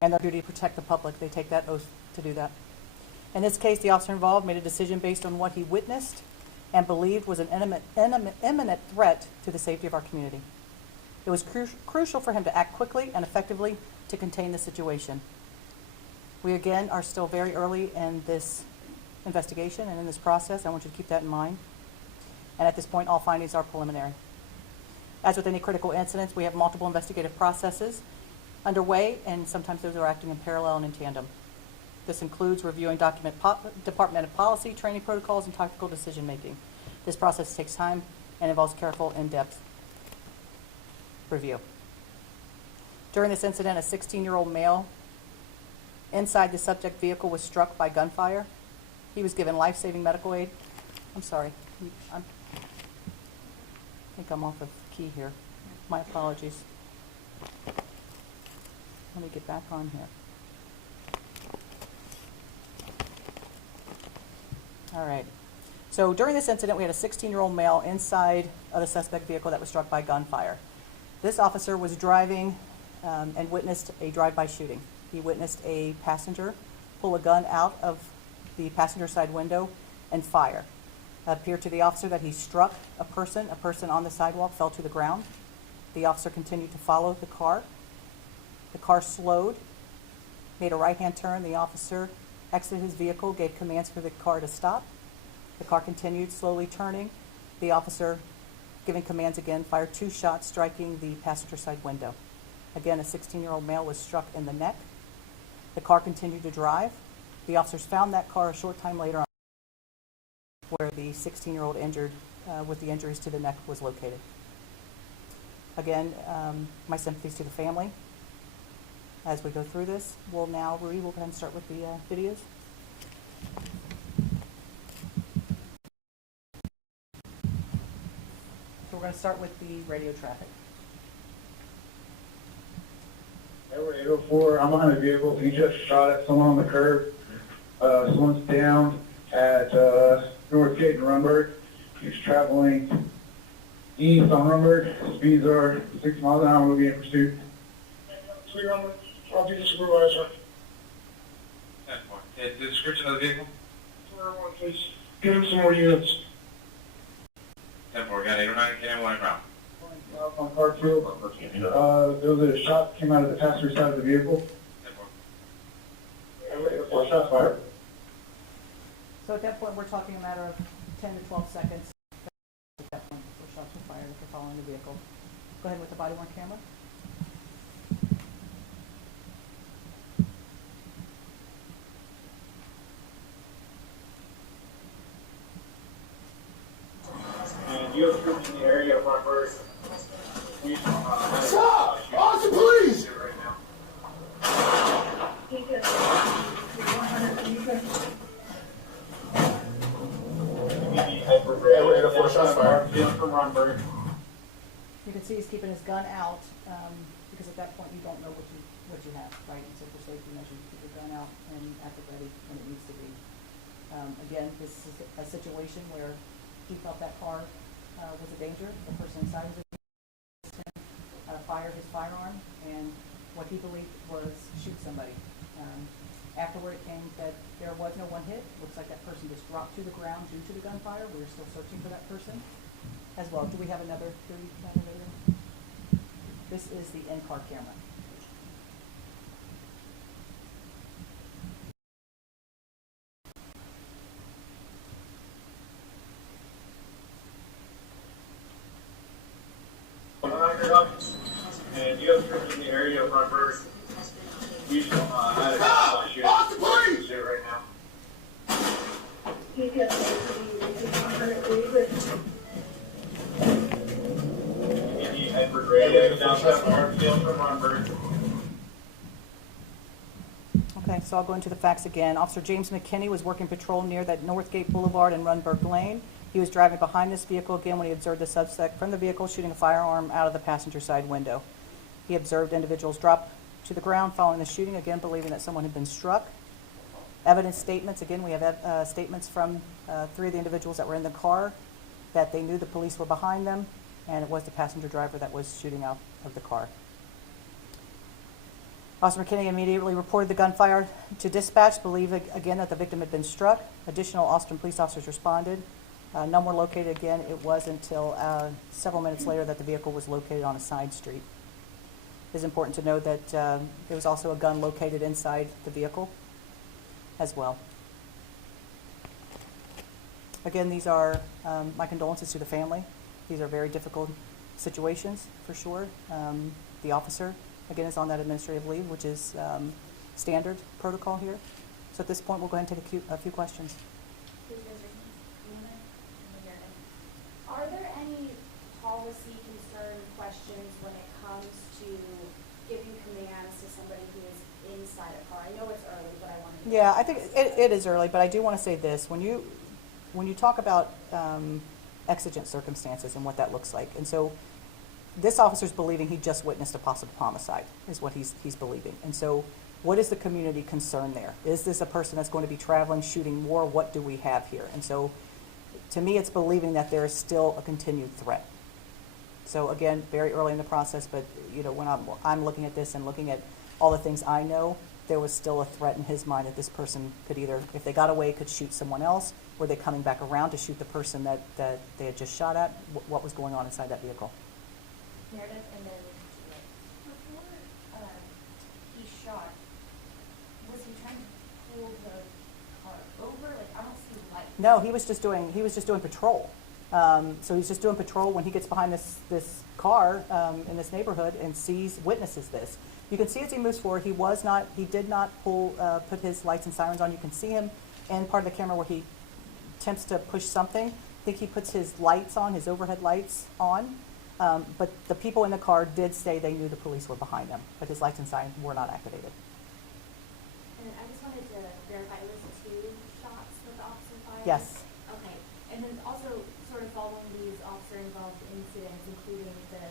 and their duty to protect the public. They take that oath to do that. In this case, the officer involved made a decision based on what he witnessed and believed was an imminent threat to the safety of our community. It was crucial for him to act quickly and effectively to contain the situation. We again are still very early in this investigation and in this process. I want you to keep that in mind. And at this point, all findings are preliminary. As with any critical incidents, we have multiple investigative processes underway, and sometimes those are acting in parallel and in tandem. This includes reviewing departmental policy, training protocols, and tactical decision making. This process takes time and involves careful, in-depth review. During this incident, a 16-year-old male inside the subject vehicle was struck by gunfire. He was given life-saving medical aid. I'm sorry. I think I'm off of key here. My apologies. Let me get back on here. All right. So during this incident, we had a 16-year-old male inside of the suspect vehicle that was struck by gunfire. This officer was driving and witnessed a drive-by shooting. He witnessed a passenger pull a gun out of the passenger side window and fire. It appeared to the officer that he struck a person on the sidewalk fell to the ground. The officer continued to follow the car. The car slowed, made a right-hand turn. The officer exited his vehicle, gave commands for the car to stop. The car continued slowly turning. The officer, giving commands again, fired 2 shots, striking the passenger side window. Again, a 16-year-old male was struck in the neck. The car continued to drive. The officers found that car a short time later on where the 16-year-old injured with the injuries to the neck was located. Again, my sympathies to the family. As we go through this, we'll go ahead and start with the videos. So we're going to start with the radio traffic. Highway 804, I'm behind the vehicle. He just shot at someone on the curb. Someone's down at Northgate and Runberg. He's traveling east on Runberg. Speeds are 6 miles an hour. We'll be in pursuit. I'll be the supervisor. The description of the vehicle? Please give him some more units. 10-4, got 809, can 1 round. On Parkfield. There was a shot that came out of the passenger side of the vehicle. 10-4. Shots fired. So at that point, we're talking a matter of 10 to 12 seconds. At that point, before shots were fired, if you're following the vehicle. Go ahead with the body-worn camera. And you have troops in the area of Runberg. Stop! Austin, please! Right now. Highway 804, shots fired. From Runberg. You can see he's keeping his gun out because at that point you don't know what you have, right? And so for safety measures, you keep your gun out and at the ready when it needs to be. Again, this is a situation where he felt that car was a danger. The person inside was a danger. Fired his firearm and what he believed was shoot somebody. Afterward, it came that there was no one hit. Looks like that person just dropped to the ground due to the gunfire. We're still searching for that person as well. Do we have another 30 video? This is the in-car camera. And you have troops in the area of Runberg. We had a shooting. Austin, please! Right now. Any Edward radio downtown Markfield from Runberg. Okay, so I'll go into the facts again. Officer James McKinney was working patrol near that Northgate Boulevard and Runberg Lane. He was driving behind this vehicle again when he observed the suspect from the vehicle shooting a firearm out of the passenger side window. He observed individuals drop to the ground following the shooting, again believing that someone had been struck. Evidence statements, again we have statements from 3 of the individuals that were in the car that they knew the police were behind them, and it was the passenger driver that was shooting out of the car. Officer McKinney immediately reported the gunfire to dispatch, believed again that the victim had been struck. Additional Austin police officers responded. None were located again. It was until several minutes later that the vehicle was located on a side street. It is important to note that there was also a gun located inside the vehicle as well. Again, these are my condolences to the family. These are very difficult situations for sure. The officer, again, is on that administrative leave, which is standard protocol here. So at this point, we'll go ahead and take a few questions. Please raise your hand. Are there any policy concern questions when it comes to giving commands to somebody who is inside a car? I know it's early, but I want to. Yeah, I think it is early, but I do want to say this. When you talk about exigent circumstances and what that looks like, and so this officer's believing he just witnessed a possible homicide, is what he's believing. And so what is the community concern there? Is this a person that's going to be traveling, shooting more? What do we have here? And so to me, it's believing that there is still a continued threat. So again, very early in the process, but you know, when I'm looking at this and looking at all the things I know, there was still a threat in his mind that this person could either, if they got away, could shoot someone else. Were they coming back around to shoot the person that they had just shot at? What was going on inside that vehicle? Meredith, and then before he shot, was he trying to pull the car over? Like, I don't see lights. No, he was just doing patrol. So he's just doing patrol when he gets behind this car in this neighborhood and witnesses this. You can see as he moves forward, he did not put his lights and sirens on. You can see him in part of the camera where he attempts to push something. I think he puts his lights on, his overhead lights on. But the people in the car did say they knew the police were behind them, but his lights and sirens were not activated. And I just wanted to verify, it was 2 shots that the officer fired? Yes. Okay. And then also, sort of following these officer-involved incidents, including the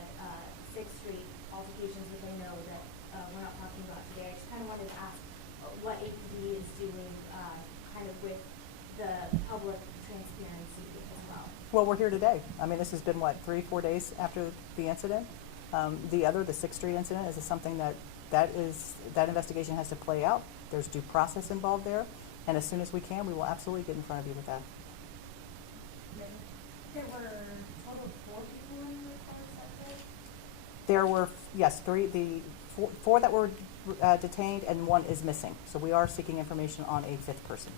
6th Street altercations, which I know that we're not talking about today, I just kind of wanted to ask what APD is doing kind of with the public transparency as well. Well, we're here today. I mean, this has been, 3-4 days after the incident. The 6th Street incident is something that investigation has to play out. There's due process involved there. And as soon as we can, we will absolutely get in front of you with that. There were a total of 4 people in the cars that day? There were, yes, four that were detained and 1 is missing. So we are seeking information on a 5th person.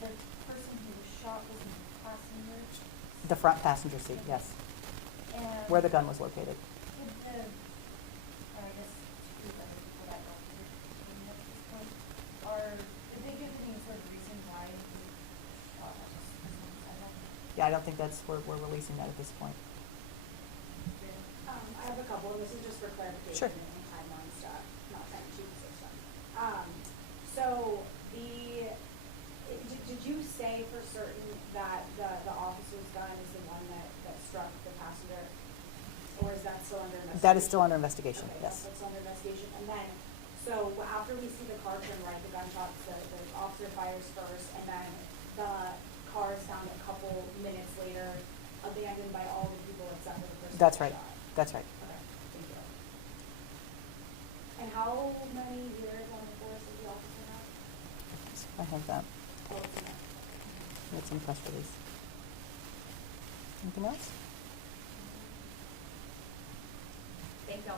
The person who was shot was in the passenger? The front passenger seat, yes, And where the gun was located. did the, I guess, two other people that got hurt at this point, did they give any sort of reason why he shot at this person inside that? Yeah, I don't think we're releasing that at this point. I have a couple, and this is just for clarification. Sure. And timeline stuff, not trying to shoot the system. So did you say for certain that the officer's gun is the one that struck the passenger? Or is that still under investigation? That is still under investigation, Okay, yes. that's still under investigation. And then, so after we see the car turn right, the gunshots, the officer fires first, and then the car is found a couple minutes later, abandoned by all the people except for the person That's who right. shot. That's right. Okay, thank you. And how many years on the force does the officer have? I have that. Oh, it's in there. It's in the press release. Anything else? Thank you.